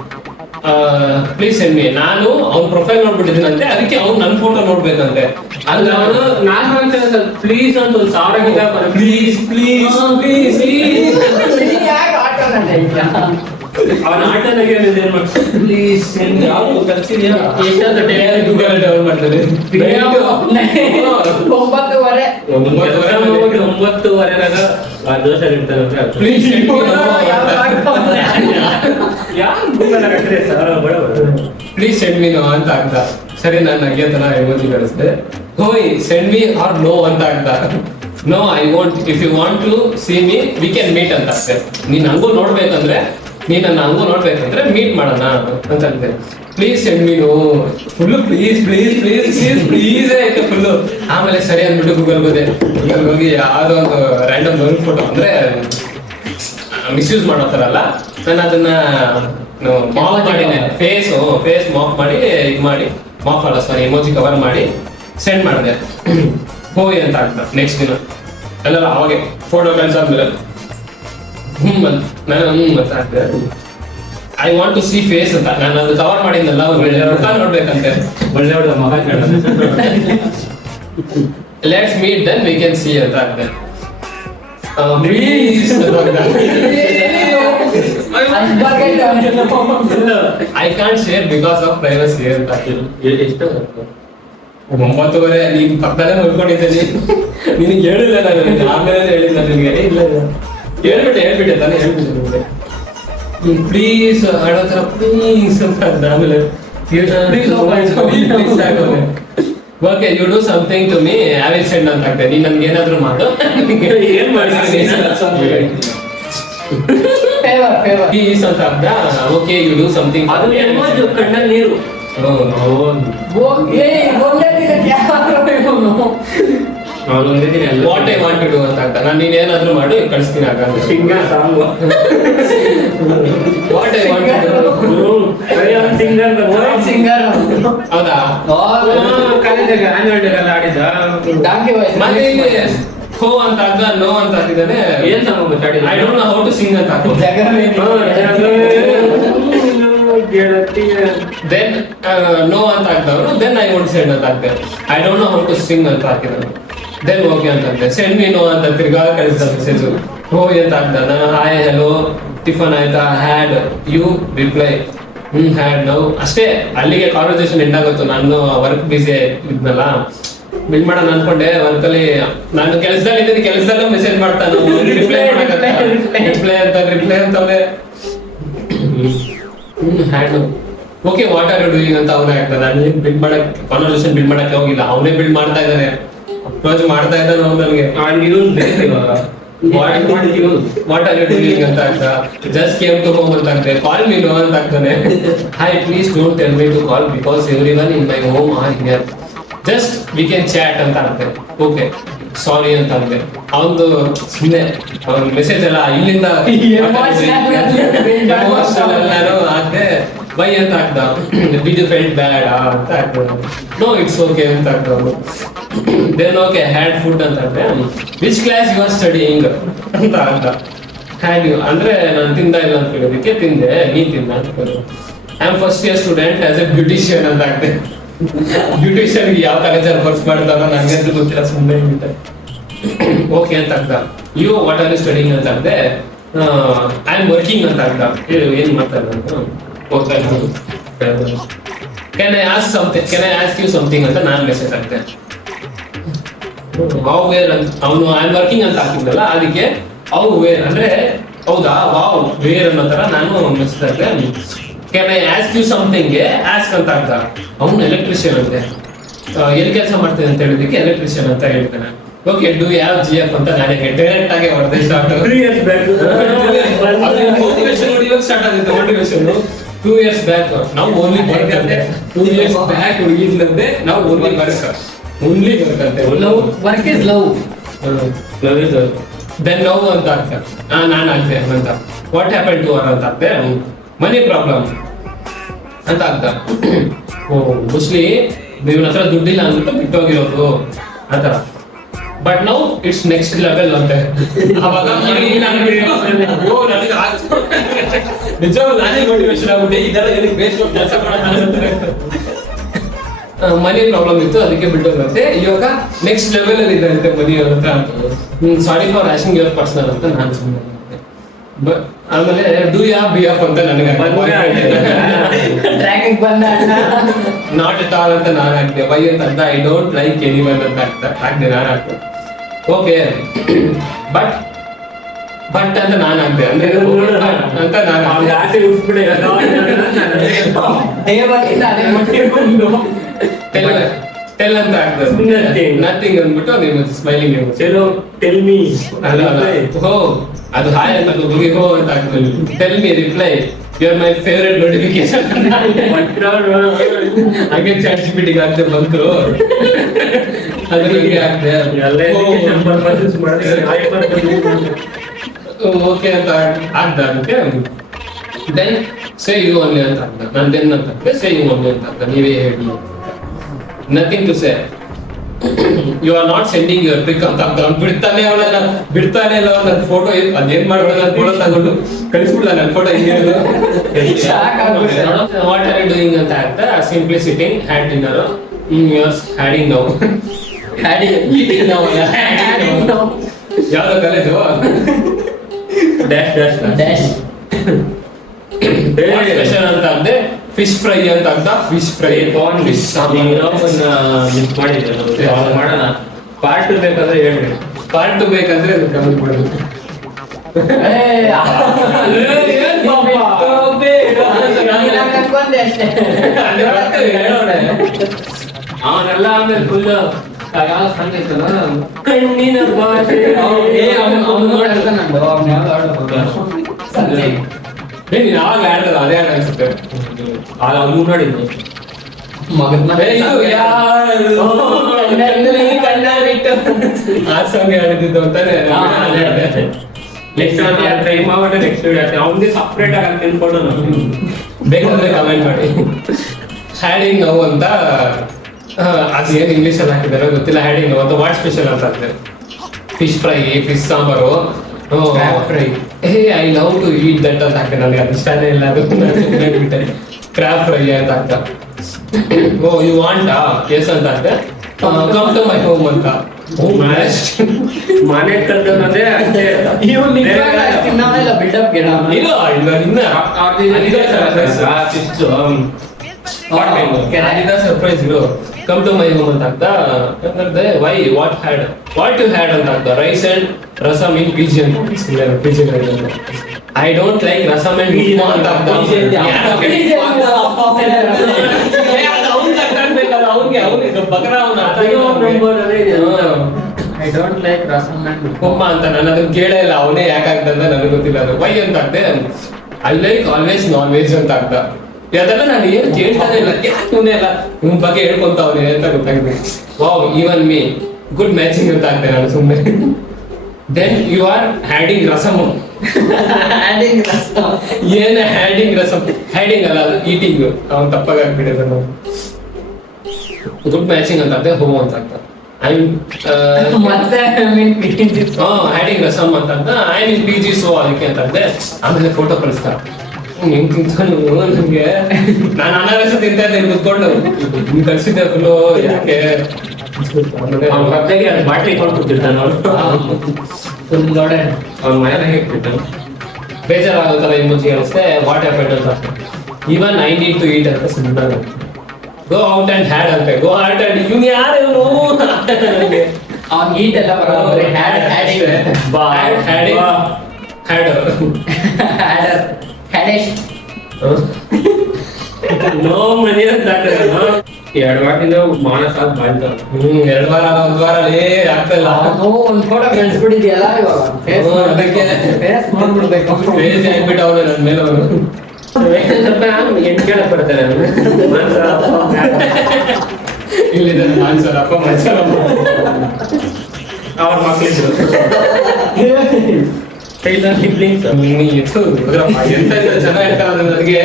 please send me. ನಾನು ಅವ್ನ ಪ್ರೊಫೈಲ್ ನೋಡ್ಬಿಟ್ಟಿದ್ದೀನಂತೆ, ಅದಕ್ಕೆ ಅವ್ನು ನನ್ನ ಫೋಟೋ ನೋಡ್ಬೇಕಂತೆ. ಅಂದ್ರೆ ಅವನು ನಾನು ಪ್ಲೀಸ್ ಅಂತ ಒಂದು 1000 ಪ್ಲೀಸ್ ಪ್ಲೀಸ್ ಪ್ಲೀಸ್ ಯಾಕೆ ಆಟೋ ಅವನ ಆಟೋದಾಗೆ ಏನ್ ಮಾಡ್ತಾರೆ, ಪ್ಲೀಸ್ ಯಾವ್ದು ಕಲ್ಸಿದ್ಯಾ? ಎಷ್ಟಾದ ಗೂಗಲ್ ಡೌನ್ ಮಾಡ್ತಾರೆ. 9:30 9:30 ದೋಷ ಇರ್ತಾರೆ. ಪ್ಲೀಸ್ ಯಾರು ಗೂಗಲ್ ಹಾಕಿದ್ರೆ ಸರ್ ಬಡವ. ಪ್ಲೀಸ್ ಸೆಂಡ್ ಮೀ ನೋ ಅಂತ ಆಗ್ತ. ಸರಿ ನಾನು ನಗೆ ತರ ಎಮೋಜಿ ಕಳಿಸ್ದೆ. ಹೋಯ್ ಸೆಂಡ್ ಮೀ ಆರ್ ನೋ ಅಂತ ಆಗ್ತ. No I want, if you want to see me we can meet ಅಂತ ಆಗ್ತದೆ. ನೀನ್ ಹಂಗೂ ನೋಡ್ಬೇಕಂದ್ರೆ, ನೀನ್ ನನ್ನ ಹಂಗೂ ನೋಡ್ಬೇಕಂದ್ರೆ ಮೀಟ್ ಮಾಡೋಣ ಅಂತ ಅಂತೆ. Please send me no, full please please please please please ಆಯ್ತು ಫುಲ್ಲು. ಆಮೇಲೆ ಸರಿ ಅಂದ್ಬಿಟ್ಟು ಗೂಗಲ್ ಹೋಗಿ ಯಾವ್ದೋ ಒಂದು ರ್ಯಾಂಡಮ್ ಫೋಟೋ ಅಂದ್ರೆ ಮಿಸ್ಯೂಸ್ ಮಾಡೋತಾರಲ್ಲ, ನಾನು ಅದನ್ನ ಮಾಫ್ ಮಾಡಿದೆ. ಫೇಸ್ ಮಾಫ್ ಮಾಡಿ ಇದು ಮಾಡಿ, ಮಾಫ್ ಅಲ್ಲ ಸಾರಿ ಎಮೋಜಿ ಕವರ್ ಮಾಡಿ ಸೆಂಡ್ ಮಾಡಿದೆ. ಹೋಯ್ ಅಂತ ಆಗ್ತಾ. ನೆಕ್ಸ್ಟ್ ದಿನ ಎಲ್ಲ ಅವಾಗೆ ಫೋಟೋ ಕಳ್ಸಾದ್ಮೇಲೆ ನಾನು ಅಂತ ಹಾಕ್ದೆ. I want to see face ಅಂತ. ನಾನು ಅದು ಕವರ್ ಮಾಡಿದ್ನಲ್ಲ, ಮುಖ ನೋಡ್ಬೇಕಂತೆ. ಒಳ್ಳೆ ಒಳ್ಳೆ ಮಗ let's meet then we can see ಅಂತ ಹಾಕ್ದೆ. Please I can't share because of privacy ಅಂತ ಹಾಕಿದ್ರು. ಎಷ್ಟು 9:30 ನೀನ್ ಪಕ್ಕದಲ್ಲೇ ನೋಡ್ಕೊಂಡಿದ್ದೀನಿ. ನಿನಗೆ ಹೇಳಿಲ್ಲ ನಾನು, ಆಮೇಲೆ ಹೇಳಿಲ್ಲ ನಿನಗೆ. ಇಲ್ಲ ಹೇಳ್ಬಿಟ್ಟೆ ತಾನೇ ಹೇಳ್ಬಿಟ್ಟೆ. ಪ್ಲೀಸ್ ಆಡೋ ತರ ಪ್ಲೀಸ್ ಅಂತ ಅಂದ. ಆಮೇಲೆ okay you do something to me I will send ಅಂತ ಹಾಕ್ದೆ. ನೀನ್ ನನ್ಗೆ ಏನಾದ್ರು ಮಾಡು. ಏನ್ ಮಾಡ್ತೀನಿ ಪ್ಲೀಸ್ ಅಂತ ಹಾಕ್ದ. Okay you do something. ಅದು ಎಮೋಜಿ ಕಣ್ಣಲ್ಲಿ ನೀರು. What I want to do ಅಂತ ಹಾಕ್ದ. ನಾನು ನೀನ್ ಏನಾದ್ರು ಮಾಡು ಕಳಿಸ್ತೀನಿ ಆಗ. Singer song what I want to do. Singer ಹೌದಾ? ಕಾಲೇಜಾಗ ಆನ್ಯುವಲ್ ಡೇ ಎಲ್ಲ ಆಡಿದ ಡಾಂಕಿ ವಾಯ್ಸ್ ಮತ್ತೆ ಇಲ್ಲಿ ಹೋ ಅಂತ ಹಾಕ್ದ, ನೋ ಅಂತ ಹಾಕಿದ್ದಾನೆ. ಏನ್ song start I don't know how to sing ಅಂತ ಹಾಕು. ದೆನ್ ನೋ ಅಂತ ಹಾಕ್ದವ್ರು. ದೆನ್ ಐ ವಾಂಟ್ ಸೆಂಡ್ ಅಂತ ಹಾಕ್ದೆ. I don't know how to sing ಅಂತ ಹಾಕಿದ್ರು. ದೆನ್ ಓಕೆ ಅಂತ ಹಾಕ್ದೆ. ಸೆಂಡ್ ಮೀ ನೋ ಅಂತ ತಿರ್ಗಾ ಕಳಿಸ್ದ ಮೆಸೇಜ್. ಹೋ ಅಂತ ಹಾಕ್ದ. ನಾನು ಹಾಯ್ ಹೆಲೋ ಟಿಫನ್ ಆಯ್ತಾ, had you reply had no. ಅಷ್ಟೇ, ಅಲ್ಲಿಗೆ ಕಾನ್ವರ್ಸೇಷನ್ ಎಂಡ್ ಆಗುತ್ತೆ. ನಾನು ವರ್ಕ್ ಬಿಸಿ ಇದ್ನಲ್ಲ, ಬಿಲ್ ಮಾಡೋಣ ಅನ್ಕೊಂಡೆ. ವರ್ಕಲ್ಲಿ ನಾನು ಕೆಲಸದಲ್ಲಿ ಇದ್ದೀನಿ, ಕೆಲಸದಲ್ಲೂ ಮೆಸೇಜ್ ಮಾಡ್ತಾನೆ. ರಿಪ್ಲೈ ಅಂತವ್ರೆ. Had okay what are you doing ಅಂತ ಅವನೇ ಆಗ್ತದೆ. ನಾನು ಬಿಲ್ಡ್ ಮಾಡಕ್ ಕಾನ್ವರ್ಸೇಷನ್ ಬಿಲ್ಡ್ ಮಾಡಕ್ಕೆ ಹೋಗಿಲ್ಲ, ಅವನೇ ಬಿಲ್ಡ್ ಮಾಡ್ತಾ ಇದ್ದಾನೆ, ಅಪ್ರೋಚ್ ಮಾಡ್ತಾ ಇದ್ದಾನೆ ಅವ್ನು ನನಗೆ. ವಾಟ್ ಆರ್ ಯು ಡೂಯಿಂಗ್ ಅಂತ ಆಗ್ತಾ. ಜಸ್ಟ್ ಕೇಮ್ ಟು ಹೋಮ್ ಅಂತ ಆಗ್ತದೆ. ಕಾಲ್ ಮೀ ನೋ ಅಂತ ಆಗ್ತಾನೆ. Hi please don't tell me to call because every one in my home are here. Just we can chat ಅಂತ ಆಗ್ತದೆ. ಓಕೆ ಸಾರಿ ಅಂತ ಅಂದೆ. ಅವನು ಸುಮ್ಮನೆ ಅವ್ನ ಮೆಸೇಜ್ ಎಲ್ಲ ಇಲ್ಲಿಂದ ನಾನು ಹಾಕ್ದೆ. ಬೈ ಅಂತ ಹಾಕ್ದ. ಡಿಡ್ ಯು ಫೆಲ್ಟ್ ಬ್ಯಾಡ್ ಅಂತ ಹಾಕ್ದ. ನೋ ಇಟ್ಸ್ ಓಕೆ ಅಂತ ಹಾಕ್ದವ್ರು. ದೆನ್ ಓಕೆ ಹ್ಯಾಡ್ ಫುಡ್ ಅಂತ ಹಾಕ್ದೆ. Which class you are studying ಅಂತ ಹಾಕ್ದ. ಹ್ಯಾಡ್ ಯು ಅಂದ್ರೆ ನಾನು ತಿಂದ ಇಲ್ಲ ಅಂತ ಕೇಳೋದಕ್ಕೆ ತಿಂದೆ, ನೀನ್ ತಿಂದ ಅಂತ ಕೇಳಿದ್ರು. I am first year student as A beautician ಅಂತ ಹಾಕ್ದೆ. ಬ್ಯೂಟಿಷಿಯನ್ಗೆ ಯಾವ ಕಾಲೇಜಲ್ಲಿ ಕೋರ್ಸ್ ಮಾಡ್ತಾರೋ ನನಗೆ ಗೊತ್ತಿಲ್ಲ, ಸುಮ್ಮನೆ ಓಕೆ ಅಂತ ಹಾಕ್ದ. You what are you studying ಅಂತ ಹಾಕ್ದೆ. ಐ ಆಮ್ ವರ್ಕಿಂಗ್ ಅಂತ ಅರ್ಥ. ಏನ್ ಮಾಡ್ತಾರೆ ಹೋಗ್ತಾ can I ask you something ಅಂತ ನಾನು ಮೆಸೇಜ್ ಹಾಕ್ತೆ. ವಾವ್ ವೇರ್ ಅಂತ ಅವನು ಐ ಆಮ್ ವರ್ಕಿಂಗ್ ಅಂತ ಹಾಕಿದ್ನಲ್ಲ, ಅದಕ್ಕೆ ಅವು ವೇರ್ ಅಂದ್ರೆ ಹೌದಾ ವಾವ್ ವೇರ್ ಅನ್ನೋ ತರ ನಾನು ಮೆಸೇಜ್ ಹಾಕ್ತೆ. Can I ask you something ask ಅಂತ ಹಾಕ್ದ. ಅವನು ಎಲೆಕ್ಟ್ರಿಷಿಯನ್ ಅಂತೆ. ಎಲ್ಲಿ ಕೆಲಸ ಮಾಡ್ತೀನಿ ಅಂತ ಹೇಳಿದಕ್ಕೆ ಎಲೆಕ್ಟ್ರಿಷಿಯನ್ ಅಂತ ಹೇಳ್ತಾನೆ. ಓಕೆ ಡೂ ಯಾವ ಜಿ ಎಫ್ ಅಂತ ನನಗೆ ಡೈರೆಕ್ಟ್ ಆಗಿ ಹೊಡೆದೆ ಸ್ಟಾರ್ಟ್. ಮೋಟಿವೇಶನ್ ನೋಡಿ ಇವಾಗ ಸ್ಟಾರ್ಟ್ ಆಗುತ್ತೆ. ಮೋಟಿವೇಶನ್ 2 years ಬ್ಯಾಕ್ ನಾವು ಓನ್ಲಿ ವರ್ಕ್ ಅಂತೆ. 2 years ಬ್ಯಾಕ್ ಹುಡುಗಿದ್ಲಂತೆ ನಾವು ಓನ್ಲಿ ವರ್ಕ್ ಅಂತೆ. Work is love. Then love ಅಂತ ಆಗ್ತ ನಾನು ಆಗ್ತೆ ಅಂತ. ವಾಟ್ ಹ್ಯಾಪನ್ ಟು ಅವರ್ ಅಂತ ಆಗ್ತೆ. ಮನಿ ಪ್ರಾಬ್ಲಮ್ ಅಂತ ಆಗ್ತ. ಓ ಮೋಸ್ಟ್ಲಿ ಇವನ ಹತ್ರ ದುಡ್ಡಿಲ್ಲ ಅಂದ್ಬಿಟ್ಟು ಬಿಟ್ಟೋಗಿರೋದು ಆತರ. But now it's next level ಅಂತೆ. ಅವಾಗ ನಿಜವಾಗ್ಲೂ ನಾನೇ ಮೋಟಿವೇಶನ್ ಆಗ್ಬಿಟ್ಟೆ. ಇದೆಲ್ಲ ಏನಕ್ಕೆ ಬೇಸ್ಟ್ ಕೆಲಸ ಮನಿ ಪ್ರಾಬ್ಲಮ್ ಇತ್ತು ಅದಕ್ಕೆ ಬಿಟ್ಟೋಗಂತೆ. ಇವಾಗ ನೆಕ್ಸ್ಟ್ ಲೆವೆಲ್ ಅಲ್ಲಿ ಇದೆ ಅಂತೆ ಮನಿ ಅಂತ. Sorry for asking your personal ಅಂತ ನಾನು ಸುಮ್ಮನೆ. ಆಮೇಲೆ ಡೂ ಯಾ ಬಿ ಎಫ್ ಅಂತ ನನಗೆ ಟ್ರ್ಯಾಕಿಂಗ್ ಬಂದ ನಾಟ್ ಎಟ್ ಆಲ್ ಅಂತ ನಾನು ಹಾಕ್ದೆ. ವೈ ಅಂತ ಐ ಡೋಂಟ್ ಲೈಕ್ ಎನಿವನ್ ಅಂತ ಹಾಕ್ದೆ ನಾನು ಹಾಕ್ದೆ. ಓಕೆ ಬಟ್ ಅಂತ ನಾನು ಹಾಕ್ದೆ. ಅಂದ್ರೆ ಅಂತ ನಾನು ಆಸೆ ಉಟ್ಬಿಟ್ಟೆ ಟೆಲ್ ಅಂತ ಹಾಕ್ದೆ. ನಥಿಂಗ್ ಅಂದ್ಬಿಟ್ಟು ನೀವು ಸ್ಮೈಲಿಂಗ್ ಚಲೋ ಟೆಲ್ ಮೀ ಹೋ ಅದು ಹಾಯ್ ಅಂತ ಹೋಗಿ ಹೋ ಅಂತ ಹಾಕ್ತಾರೆ. Tell me reply you are my favourite notification. ಹಾಗೆ ಚಾಟ್ ಜಿಪಿಟಿ ಹಾಕ್ದೆ ಬಂತು. ಅದ್ರಿಗೆ ಹಾಕ್ದೆ ಓಕೆ ಅಂತ ಹಾಕ್ದ. ಅದಕ್ಕೆ ದೆನ್ ಸೇ ಯು ಓನ್ಲಿ ಅಂತ ಹಾಕ್ದ. ನಾನು ದೆನ್ ಅಂತ ಹಾಕ್ದೆ. ಸೇ ಯು ಓನ್ಲಿ ಅಂತ ಹಾಕ್ದ. ನೀವೇ ಹೇಳಿ. Nothing to say. You are not sending your pic ಅಂತ ಬಿಡ್ತಾನೆ ಇಲ್ಲ. ನನ್ನ ಫೋಟೋ ಅದೇನ್ ಮಾಡ್ಬೋದು, ನನ್ನ ಫೋಟೋ ತಗೊಂಡು ಕಳಿಸ್ಬಿಡ್ಲ. ನನ್ನ ಫೋಟೋ ಹಿಂಗೆ ವಾಟ್ ಆರ್ ಯು ಡೂಯಿಂಗ್ ಅಂತ ಹಾಕ್ತಾ. Simply sitting had dinner yours ಹ್ಯಾಡಿಂಗ್ now. Eating now ಯಾವ್ದೋ ಕಾಲೇಜು ಡ್ಯಾಶ್ ಸ್ಪೆಷಲ್ ಅಂತ ಹಾಕ್ದೆ. ಫಿಶ್ ಫ್ರೈ ಅಂತ ಹಾಕ್ದ. ಫಿಶ್ ಫ್ರೈ ಫಿಶ್ ಮಿಸ್ ಮಾಡಿದ್ದೆ. ಮಾಡೋಣ ಪಾರ್ಟ್ 2 ಬೇಕಾದ್ರೆ ಹೇಳ್ರಿ. ಪಾರ್ಟ್ 2 ಬೇಕಂದ್ರೆ ಕಮೆಂಟ್ ಮಾಡೋದು. ಅಷ್ಟೇ ಅವನೆಲ್ಲ ಆಮೇಲೆ ಫುಲ್ ಯಾವ ಸಾಂಗ್ ಐತಲ್ಲ ಕಣ್ಣಿನ ಭಾಷೆ ನೀನ್ ಯಾವಾಗ ಆಡ್ತದ ಅದೇ ಆಟ ಅನ್ಸುತ್ತೆ. ಅವ್ನು ನೋಡಿದ್ನು ಆ ಸಾಂಗ್ ಆಡಿದ್ದು ಅಂತಾನೆ. ನೆಕ್ಸ್ಟ್ ಟ್ರೈ ಮಾಡ್ಬಿಟ್ಟು ನೆಕ್ಸ್ಟ್ ಅವ್ನಿಗೆ ಸಪ್ರೇಟ್ ಆಗಿ ಹಾಕ್ತೀನಿ ಫೋಟೋ. ಬೇಕಾದ್ರೆ ಕಮೆಂಟ್ ಮಾಡಿ. ಹ್ಯಾಡಿಂಗ್ ನೌ ಅಂತ ಅದು ಏನು ಇಂಗ್ಲೀಷ್ ಅಲ್ಲಿ ಹಾಕಿದಾರೋ ಗೊತ್ತಿಲ್ಲ. ಹ್ಯಾಡಿಂಗ್ ನೌ ಅಂತ ವಾಟ್ ಸ್ಪೆಷಲ್ ಅಂತ ಹಾಕ್ತಾರೆ. Fish fry, fish sambar, fry. I love to eat that ಅಂತ ಹಾಕ್ತಾರೆ. ನನಗೆ ಅದು ಇಷ್ಟನೇ ಇಲ್ಲ. ಅದು ಬಿಟ್ಟೆ ಕ್ರಾಬ್ ಫ್ರೈ ಅಂತ ಹಾಕ್ತ. ಓ ಯು ವಾಂಟ್ ಎಸ್ ಅಂತ ಹಾಕ್ತೆ. ಕಮ್ ಟು ಮೈ ಹೋಮ್ ಅಂತ. ಮನೆ ಕಲ್ತಂದ್ರೆ ಅಷ್ಟೇ. ಬಿಲ್ಡಪ್ ಸರ್ಪ್ರೈಸ್ ಇರು. ಕಮ್ ಟು ಮೈ ಹೋಮ್ ಅಂತ ಹಾಕ್ತಾ. ಯಾಕಂದ್ರೆ ವೈ ವಾಟ್ ಯು ಹ್ಯಾಡ್ ಅಂತ ಹಾಕ್ತಾ. Rice and rasam in PG ಅಂತ. I don't like rasam and upma ಅಂತ ಹಾಕ್ತಾ. I don't like rasam and upma ಅಂತ. ನಾನು ಅದನ್ನ ಕೇಳೇ ಇಲ್ಲ. ಅವನೇ ಯಾಕೆ ಆಗ್ತಂತ ನನಗೆ ಗೊತ್ತಿಲ್ಲ. ಅದು ವೈ ಅಂತ ಹಾಕ್ದೆ. I like always non veg ಅಂತ ಹಾಕ್ದ. ಅದೆಲ್ಲ ನಾನು ಏನು ಕೇಳ್ತಾನೆ ಇಲ್ಲ. ಯಾಕೆ ಇಲ್ಲ ನಿಮ್ ಬಗ್ಗೆ ಹೇಳ್ಕೊಂತಾವ್ರೆ ಅಂತ ಗೊತ್ತಾಗಿದೆ. Wow even me good matching ಅಂತ ಹಾಕ್ದೆ ನಾನು ಸುಮ್ಮನೆ. Then you are having rasam. ಏನ್ ಹ್ಯಾಡಿಂಗ್ ರಸಮ್? ಹ್ಯಾಡಿಂಗ್ ಅಲ್ಲ, ಅದು ಈಟಿಂಗ್. ಅವ್ನು ತಪ್ಪಾಗಿ ಹಾಕ್ಬಿಟ್ಟಿದ್ದ. ನಾವು ಗುಡ್ ಮ್ಯಾಚಿಂಗ್ ಅಂತ ಹಾಕ್ದೆ. ಹೋ ಅಂತ ಹಾಕ್ತ. ಹ್ಯಾಡಿಂಗ್ ರಸಮ್ ಅಂತ I mean P G. So ಅದಕ್ಕೆ ಅಂತ ಹಾಕ್ದೆ. ಆಮೇಲೆ ಫೋಟೋ ಕಳಿಸ್ತಾ. ಹೆಂಗ್ ತಿಂತಾನು ನನ್ಗೆ. ನಾನು ಅನಾರಸ ತಿಂತಾ ಇದ್ದೆ ಕುತ್ಕೊಂಡು. ನಿನ್ ಕಳ್ಸಿದ್ದೆ ಫುಲ್ಲು. ಯಾಕೆ ಬಾಟ್ಲಿ ಕೊಂಡು ಕೂತಿರ್ತಾನ. Full loaded. ಅವ್ನ ಮನೆಯಾಗ ಇಟ್ಟಿರ್ತಾನ. ಬೇಜಾರಾಗುತ್ತಲ್ಲ ಇಮೋಜಿ ಹೇಳಿస్తే ವಾಟ್ ಹ್ಯಾಪೆಂಡ್ ಅಂತ even I need to eat ಅಂತ ಸುಮ್ಮನೆ ಗೋ ಔಟ್ ಅಂಡ್ ಹ್ಯಾಡ್ ಅಂತೆ ಗೋ ಔಟ್ ಅಂಡ್ ಇವ್ನು ಯಾರು ಇವನು ಅವ್ನ್ ಈಟ್ ಎಲ್ಲ ಬರೋದ್ರೆ ಹ್ಯಾಡಿಂಗ್ ಹ್ಯಾಡೆಸ್ಟ್ ನೋ ಮನಿ ಅಂತ ಎರಡು ವಾರದಿಂದ ಮಾನಸ ಬಾಳ್ತಾವ 2 ವಾರ 1 ವಾರ ಆಗ್ತಾ ಇಲ್ಲ ಅವನು ಒಂದ್ ಫೋಟೋ ಕಳ್ಸ್ಬಿಟ್ಟಿದ್ಯಲ್ಲ ಇವಾಗ ಫೇಸ್ ಅದಕ್ಕೆ ಫೇಸ್ ನೋಡ್ಬಿಡ್ಬೇಕು ಕ್ರೇಜಿ ಆಗ್ಬಿಟ್ಟು ಅವನು ನನ್ನ ಮೇಲೆ ಅವನು ಹೆಣ್ ಕೇಳಕ್ ಬರ್ತಾರೆ ಇಲ್ಲಿದೆ ಆನ್ಸರ್ ಅಪ್ಪ ಮನ್ಸರ್ ಅವ್ರ ಮಕ್ಳಿದ್ರು ಸಿಬ್ಲಿಂಗ್ಸ್ ಎಂತ ಜನ ಹೇಳ್ತಾರೆ ನನಗೆ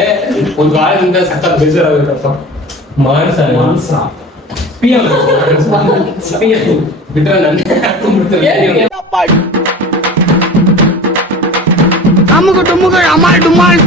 1 ವಾರದಿಂದ ಸಖತ್ ಬೇಜಾರಾಗುತ್ತಪ್ಪ ಮಾನಸ ಬಿಟ್ರೆ ನನ್ನ ಹಾಕೊಂಡ್ಬಿಡ್ತಾರೆ ಅಮ್ಮಗ ಟುಮ್ಮಗ ಅಮಾಲ್ ಡುಮಾಲ್